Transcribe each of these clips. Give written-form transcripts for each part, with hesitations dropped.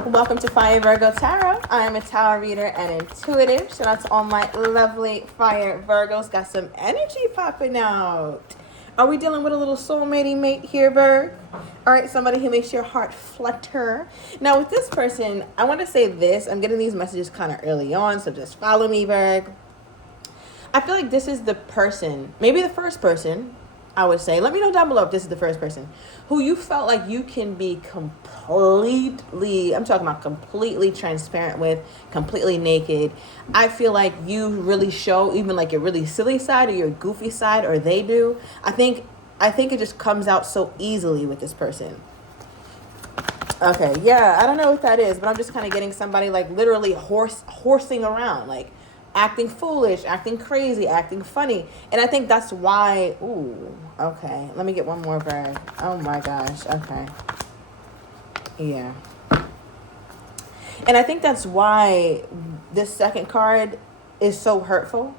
Welcome to Fire Virgo Tarot. I am a tarot reader and intuitive. Shout out to all my lovely Fire Virgos. Got some energy popping out. Are we dealing with a little soulmate mate here, Virg? All right, somebody who makes your heart flutter. Now, with this person, I want to say this. I'm getting these messages kind of early on, so just follow me, Virg. I feel like this is the person, maybe the first person, I would say. Let me know down below if this is the first person who you felt like you can be completely, I'm talking about completely transparent with, completely naked. I feel like you really show even like your really silly side or your goofy side, or they do. I think it just comes out so easily with this person. Okay, yeah, I don't know what that is, but I'm just kind of getting somebody like literally horsing around, like acting foolish, acting crazy, acting funny. And I think that's why, ooh, okay. Let me get one more bird. Oh my gosh, okay. Yeah. And I think that's why this second card is so hurtful,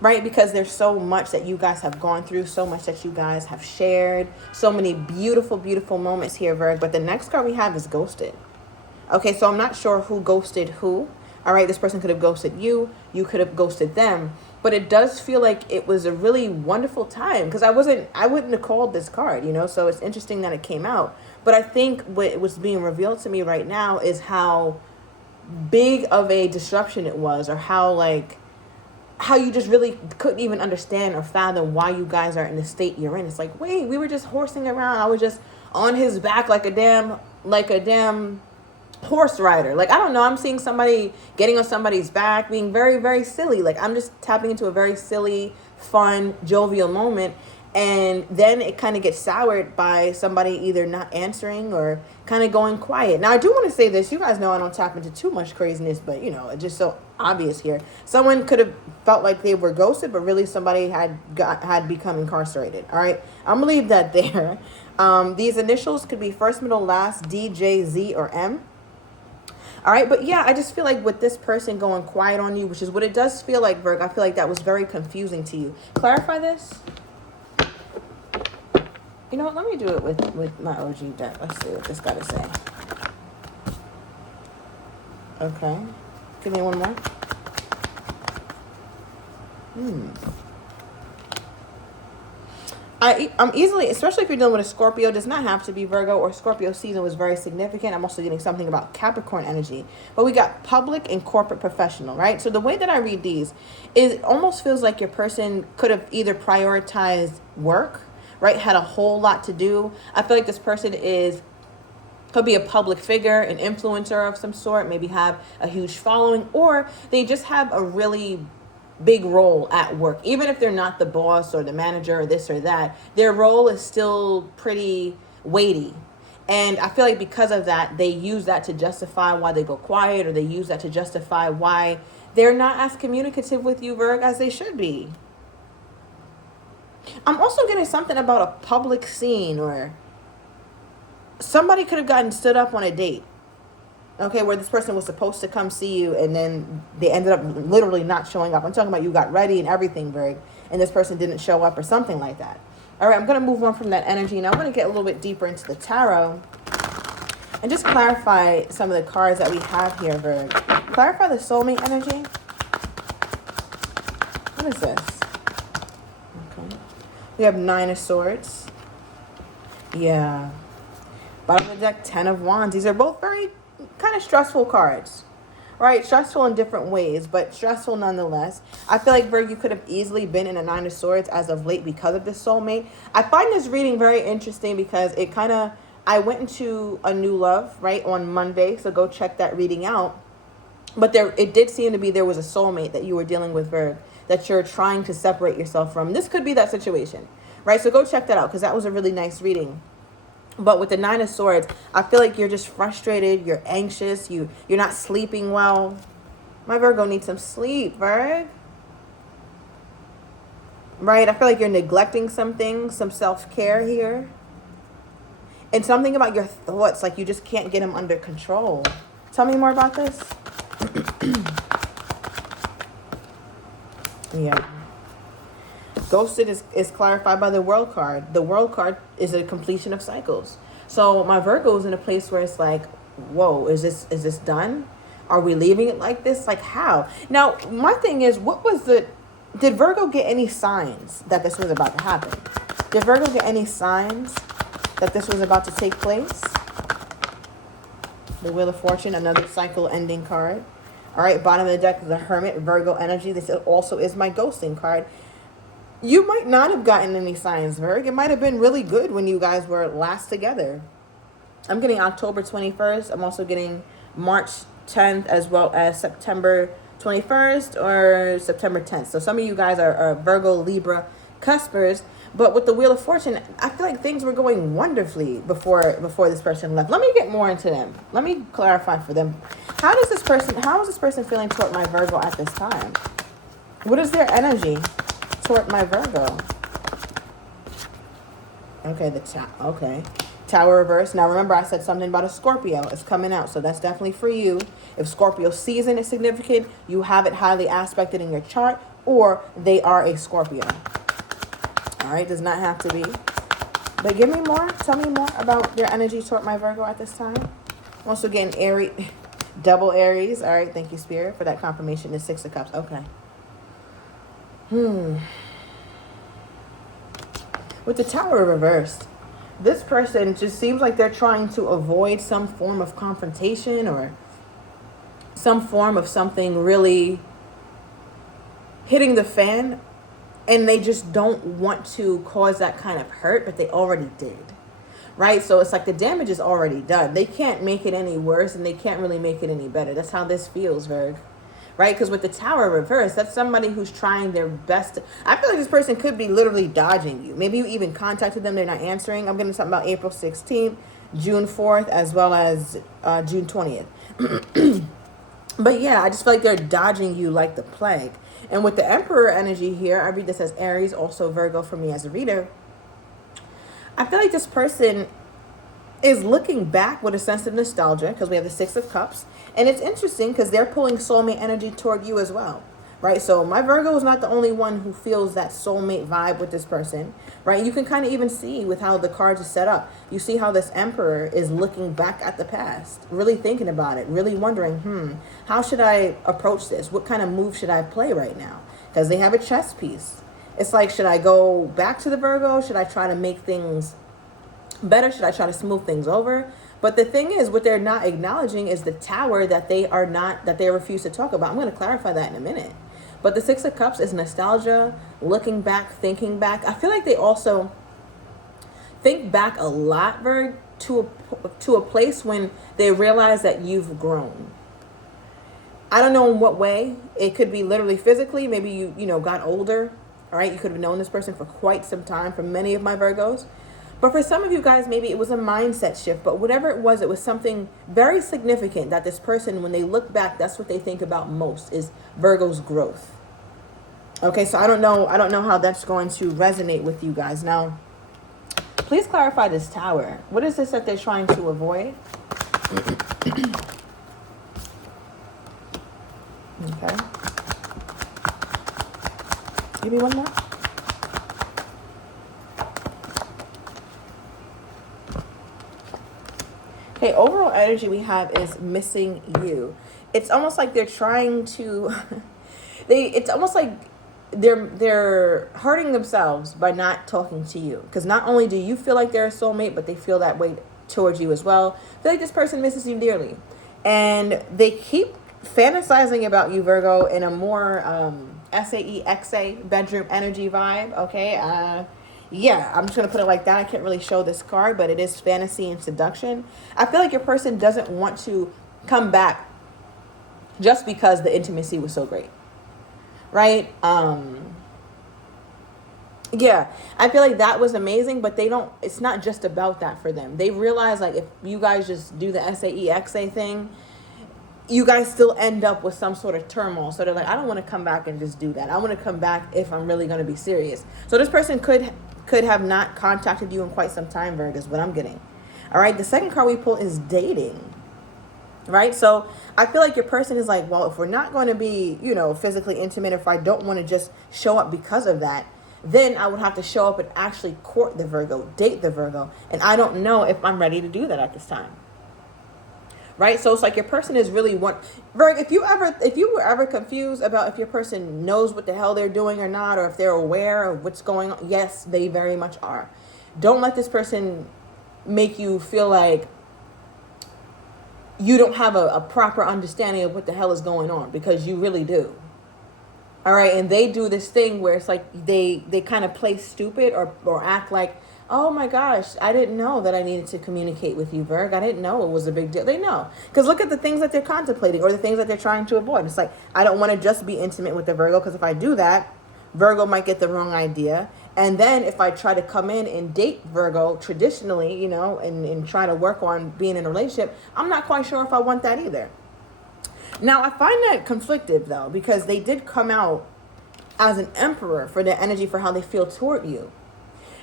right? Because there's so much that you guys have gone through, so much that you guys have shared, so many beautiful, beautiful moments here, Virg. But the next card we have is ghosted. Okay, so I'm not sure who ghosted who. All right, this person could have ghosted you. You could have ghosted them. But it does feel like it was a really wonderful time because I wouldn't have called this card, you know, so it's interesting that it came out. But I think what was being revealed to me right now is how big of a disruption it was, or how you just really couldn't even understand or fathom why you guys are in the state you're in. It's like, wait, we were just horsing around. I was just on his back like a damn horse rider. Like, I don't know, I'm seeing somebody getting on somebody's back, being very, very silly. Like, I'm just tapping into a very silly, fun, jovial moment. And then it kind of gets soured by somebody either not answering or kind of going quiet. Now, I do want to say this. You guys know I don't tap into too much craziness, but, you know, it's just so obvious here. Someone could have felt like they were ghosted, but really somebody had become incarcerated. All right? I'm going to leave that there. These initials could be first, middle, last, D, J, Z, or M. All right, but yeah, I just feel like with this person going quiet on you, which is what it does feel like, Virg, I feel like that was very confusing to you. Clarify this. You know what? Let me do it with my OG deck. Let's see what this got to say. Okay. Give me one more. I'm easily, especially if you're dealing with a Scorpio, does not have to be Virgo, or Scorpio season was very significant. I'm also getting something about Capricorn energy. But we got public and corporate professional, right? So the way that I read these is it almost feels like your person could have either prioritized work, right? Had a whole lot to do. I feel like this person could be a public figure, an influencer of some sort, maybe have a huge following, or they just have a really big role at work. Even if they're not the boss or the manager or this or that, their role is still pretty weighty. And I feel like because of that, they use that to justify why they go quiet, or they use that to justify why they're not as communicative with you, Virg, as they should be. I'm also getting something about a public scene, or somebody could have gotten stood up on a date. Okay, where this person was supposed to come see you, and then they ended up literally not showing up. I'm talking about you got ready and everything, Virg, and this person didn't show up or something like that. All right, I'm going to move on from that energy. Now I'm going to get a little bit deeper into the tarot and just clarify some of the cards that we have here, Virg. Clarify the soulmate energy. What is this? Okay. We have 9 of Swords. Yeah. Bottom of the deck, 10 of Wands. These are both very kind of stressful cards, right? Stressful in different ways, but stressful nonetheless. I feel like, Virg, you could have easily been in a 9 of Swords as of late because of this soulmate. I find this reading very interesting because it kind of, I went into a new love, right, on Monday, so go check that reading out. But it did seem to be there was a soulmate that you were dealing with, Virg, that you're trying to separate yourself from. This could be that situation, right? So go check that out because that was a really nice reading. But with the 9 of Swords, I feel like you're just frustrated. You're anxious. You're not sleeping well. My Virgo needs some sleep, Virg. Right? I feel like you're neglecting something, some self-care here. And something about your thoughts, like you just can't get them under control. Tell me more about this. Yeah. Ghosted is clarified by the World card. The World card is a completion of cycles. So my Virgo is in a place where it's like, whoa, is this done? Are we leaving it like this? Like, how? Now, my thing is, did Virgo get any signs that this was about to happen? Did Virgo get any signs that this was about to take place? The Wheel of Fortune, another cycle ending card. All right, bottom of the deck is the Hermit, Virgo energy. This also is my ghosting card. You might not have gotten any signs, Virg. It might have been really good when you guys were last together. I'm getting October 21st. I'm also getting March 10th as well as September 21st or September 10th. So some of you guys are Virgo, Libra, cuspers. But with the Wheel of Fortune, I feel like things were going wonderfully before this person left. Let me get more into them. Let me clarify for them. How is this person feeling toward my Virgo at this time? What is their energy toward my Virgo? Okay, Tower reverse. Now remember, I said something about a Scorpio. It's coming out, so that's definitely for you. If Scorpio season is significant, you have it highly aspected in your chart, or they are a Scorpio. All right, does not have to be. But give me more. Tell me more about their energy toward my Virgo at this time. I'm also getting Aries, double Aries. All right, thank you, Spirit, for that confirmation. The Six of Cups. Okay. With the Tower reversed, this person just seems like they're trying to avoid some form of confrontation or some form of something really hitting the fan. And they just don't want to cause that kind of hurt, but they already did, right? So it's like the damage is already done. They can't make it any worse, and they can't really make it any better. That's how this feels, Virg, right? Because with the Tower reverse, that's somebody who's trying their best. I feel like this person could be literally dodging you. Maybe you even contacted them. They're not answering. I'm getting something about April 16th, June 4th, as well as June 20th. But yeah, I just feel like they're dodging you like the plague. And with the Emperor energy here, I read this as Aries, also Virgo for me as a reader. I feel like this person is looking back with a sense of nostalgia because we have the Six of Cups. And it's interesting because they're pulling soulmate energy toward you as well, right? So my Virgo is not the only one who feels that soulmate vibe with this person, right? You can kind of even see with how the cards are set up. You see how this Emperor is looking back at the past, really thinking about it, really wondering, how should I approach this? What kind of move should I play right now? Because they have a chess piece. It's like, should I go back to the Virgo? Should I try to make things better? Should I try to smooth things over? But the thing is, what they're not acknowledging is the Tower that they refuse to talk about. I'm going to clarify that in a minute. But the Six of Cups is nostalgia, looking back, thinking back. I feel like they also think back a lot, Virg, to a place when they realize that you've grown. I don't know in what way. It could be literally physically. Maybe you got older. All right, you could have known this person for quite some time. For many of my Virgos. But for some of you guys, maybe it was a mindset shift. But whatever it was something very significant that this person, when they look back, that's what they think about most is Virgo's growth. Okay, so I don't know how that's going to resonate with you guys. Now, please clarify this Tower. What is this that they're trying to avoid? Okay. Give me one more. Okay, overall energy we have is missing you. It's almost like they're trying to it's almost like they're hurting themselves by not talking to you. Because not only do you feel like they're a soulmate, but they feel that way towards you as well. I feel like this person misses you dearly. And they keep fantasizing about you, Virgo, in a more SAE, bedroom energy vibe, okay? Yeah, I'm just going to put it like that. I can't really show this card, but it is fantasy and seduction. I feel like your person doesn't want to come back just because the intimacy was so great, right? Yeah, I feel like that was amazing, but it's not just about that for them. They realize, like, if you guys just do the SAE thing, you guys still end up with some sort of turmoil. So they're like, I don't want to come back and just do that. I want to come back if I'm really going to be serious. So this person could have not contacted you in quite some time, Virgo, is what I'm getting. All right, the second card we pull is dating, right? So I feel like your person is like, well, if we're not going to be, physically intimate, if I don't want to just show up because of that, then I would have to show up and actually court the Virgo, date the Virgo. And I don't know if I'm ready to do that at this time. right? So it's like your person is really Virgo, if you were ever confused about if your person knows what the hell they're doing or not, or if they're aware of what's going on, yes, they very much are. Don't let this person make you feel like you don't have a proper understanding of what the hell is going on, because you really do. All right, and they do this thing where it's like they kind of play stupid or act like, oh my gosh, I didn't know that I needed to communicate with you, Virg. I didn't know it was a big deal. They know. Because look at the things that they're contemplating or the things that they're trying to avoid. It's like, I don't want to just be intimate with the Virgo, because if I do that, Virgo might get the wrong idea. And then if I try to come in and date Virgo traditionally, and try to work on being in a relationship, I'm not quite sure if I want that either. Now, I find that conflicted, though, because they did come out as an emperor for their energy, for how they feel toward you.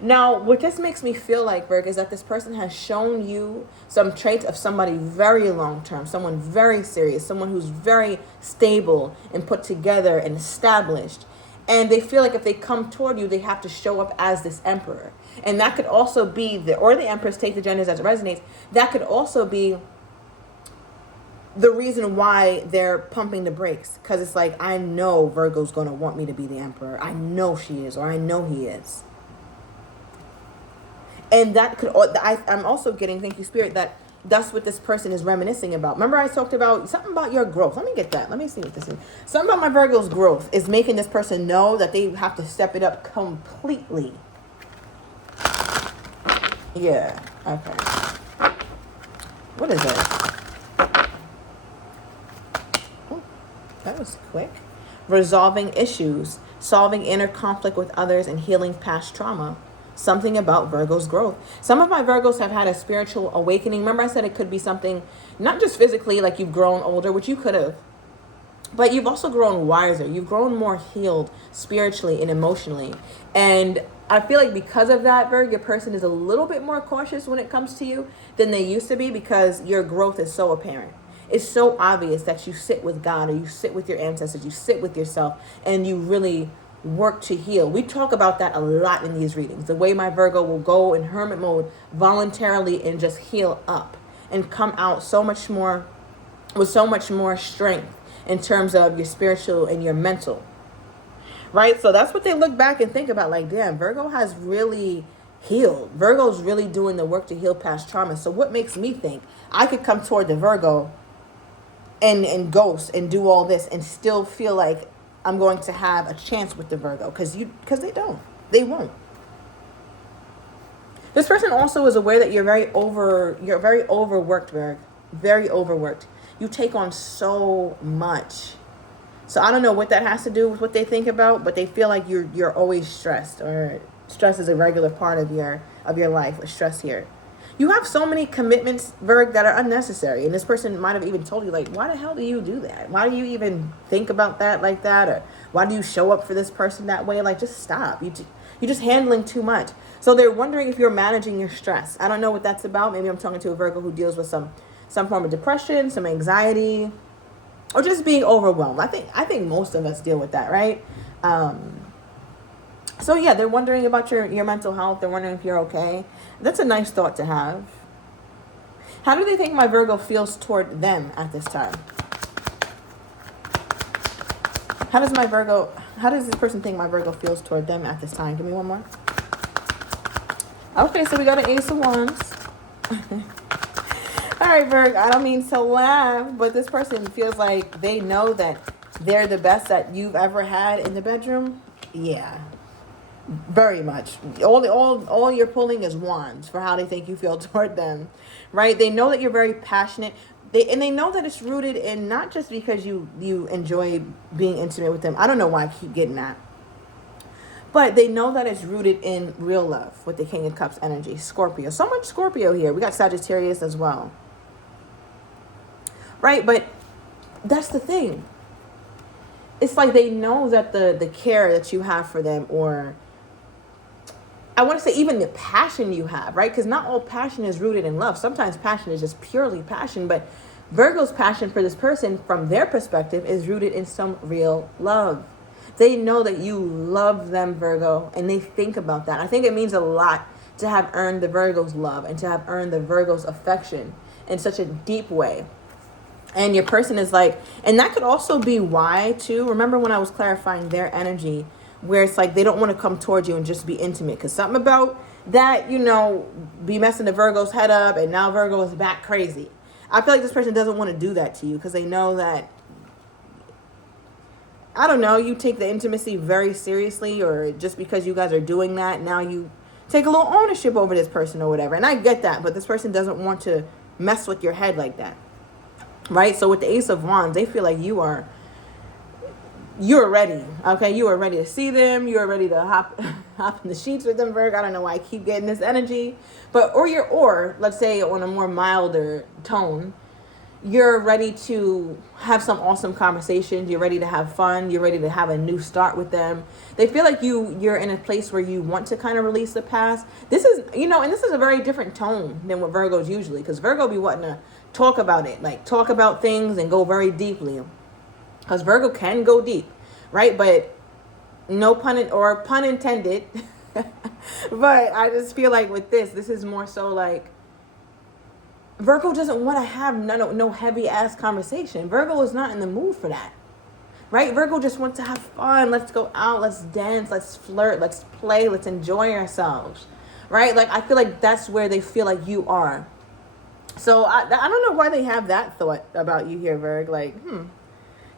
Now, what this makes me feel like, Virgo, is that this person has shown you some traits of somebody very long-term, someone very serious, someone who's very stable and put together and established. And they feel like if they come toward you, they have to show up as this emperor. And that could also be, the empress, take the genders as it resonates, that could also be the reason why they're pumping the brakes. Because it's like, I know Virgo's going to want me to be the emperor. I know she is, or I know he is. And that could, I'm also getting, thank you, Spirit, that's what this person is reminiscing about. Remember I talked about something about your growth. Let me get that. Let me see what this is. Something about my Virgo's growth is making this person know that they have to step it up completely. Yeah. Okay. What is this? Oh, that was quick. Resolving issues, solving inner conflict with others, and healing past trauma. Something about Virgo's growth. Some of my Virgos have had a spiritual awakening. Remember I said it could be something, not just physically, like you've grown older, which you could have, but you've also grown wiser. You've grown more healed spiritually and emotionally. And I feel like because of that, Virgo, your person is a little bit more cautious when it comes to you than they used to be, because your growth is so apparent. It's so obvious that you sit with God, or you sit with your ancestors, you sit with yourself, and you really work to heal. We talk about that a lot in these readings. The way my Virgo will go in hermit mode voluntarily and just heal up and come out so much more, with so much more strength in terms of your spiritual and your mental. Right? So that's what they look back and think about, like, damn, Virgo has really healed. Virgo's really doing the work to heal past trauma. So what makes me think I could come toward the Virgo and ghost and do all this and still feel like I'm going to have a chance with the Virgo, because they won't. This person also is aware that you're very overworked, Virgo, very overworked. You take on so much. So I don't know what that has to do with what they think about, but they feel like you're always stressed, or stress is a regular part of your life, with stress here. You have so many commitments, Virgo, that are unnecessary. And this person might have even told you, like, why the hell do you do that? Why do you even think about that like that? Or why do you show up for this person that way? Like, just stop. You're just handling too much. So they're wondering if you're managing your stress. I don't know what that's about. Maybe I'm talking to a Virgo who deals with some form of depression, some anxiety, or just being overwhelmed. I think most of us deal with that, right? So yeah, they're wondering about your mental health. They're wondering if you're okay. That's a nice thought to have. How do they think my Virgo feels toward them at this time? How does this person think my Virgo feels toward them at this time? Give me one more. Okay, so we got an Ace of Wands. All right, Virgo, I don't mean to laugh, but this person feels like they know that they're the best that you've ever had in the bedroom. Yeah. Very much. All you're pulling is wands for how they think you feel toward them, right? They know that you're very passionate. They know that it's rooted in not just because you enjoy being intimate with them. I don't know why I keep getting that. But they know that it's rooted in real love with the King of Cups energy. Scorpio. So much Scorpio here. We got Sagittarius as well. Right? But that's the thing. It's like they know that the care that you have for them, or I want to say even the passion you have, right? Because not all passion is rooted in love. Sometimes passion is just purely passion. But Virgo's passion for this person, from their perspective, is rooted in some real love. They know that you love them, Virgo, and they think about that. I think it means a lot to have earned the Virgo's love and to have earned the Virgo's affection in such a deep way. And your person is like, and that could also be why too. Remember when I was clarifying their energy, where it's like they don't want to come towards you and just be intimate, because something about that, you know, be messing the Virgo's head up, and now Virgo is back crazy. I feel like this person doesn't want to do that to you because they know that, I don't know, you take the intimacy very seriously, or just because you guys are doing that, now you take a little ownership over this person or whatever. And I get that, but this person doesn't want to mess with your head like that. Right? So with the Ace of Wands, they feel like you're ready. Okay? You are ready to see them. You are ready to hop in the sheets with them, Virgo. I don't know why I keep getting this energy. But, or let's say on a more milder tone, you're ready to have some awesome conversations. You're ready to have fun. You're ready to have a new start with them. They feel like you're in a place where you want to kind of release the past. This is, you know, and this is a very different tone than what Virgo's usually, because Virgo be wanting to talk about it, like talk about things and go very deeply. Because Virgo can go deep, right? But no pun intended. But I just feel like with this is more so like, Virgo doesn't want to have no heavy ass conversation. Virgo is not in the mood for that, right? Virgo just wants to have fun. Let's go out. Let's dance. Let's flirt. Let's play. Let's enjoy ourselves, right? Like, I feel like that's where they feel like you are. So I don't know why they have that thought about you here, Virg. Like,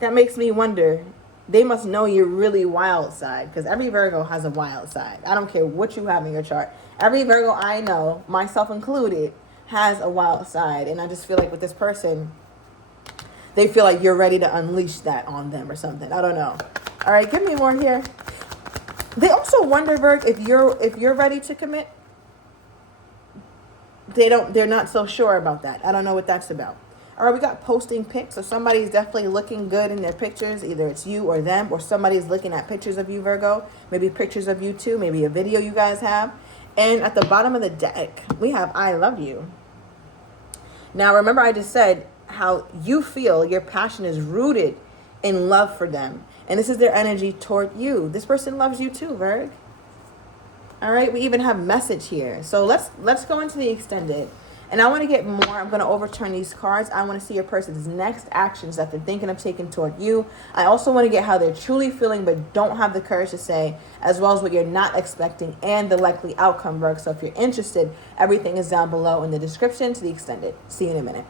that makes me wonder. They must know you're really wild side, because every Virgo has a wild side. I don't care what you have in your chart. Every Virgo I know, myself included, has a wild side. And I just feel like with this person, they feel like you're ready to unleash that on them or something. I don't know. All right, give me more here. They also wonder, Virg, if you're ready to commit. They're not so sure about that. I don't know what that's about. All right, we got posting pics. So somebody's definitely looking good in their pictures. Either it's you or them, or somebody's looking at pictures of you, Virgo. Maybe pictures of you too. Maybe a video you guys have. And at the bottom of the deck, we have I love you. Now, remember I just said how you feel your passion is rooted in love for them. And this is their energy toward you. This person loves you too, Virg. All right, we even have message here. So let's go into the extended. And I want to get more. I'm going to overturn these cards. I want to see your person's next actions that they're thinking of taking toward you. I also want to get how they're truly feeling but don't have the courage to say, as well as what you're not expecting and the likely outcome, Virg. So if you're interested, everything is down below in the description to the extended. See you in a minute.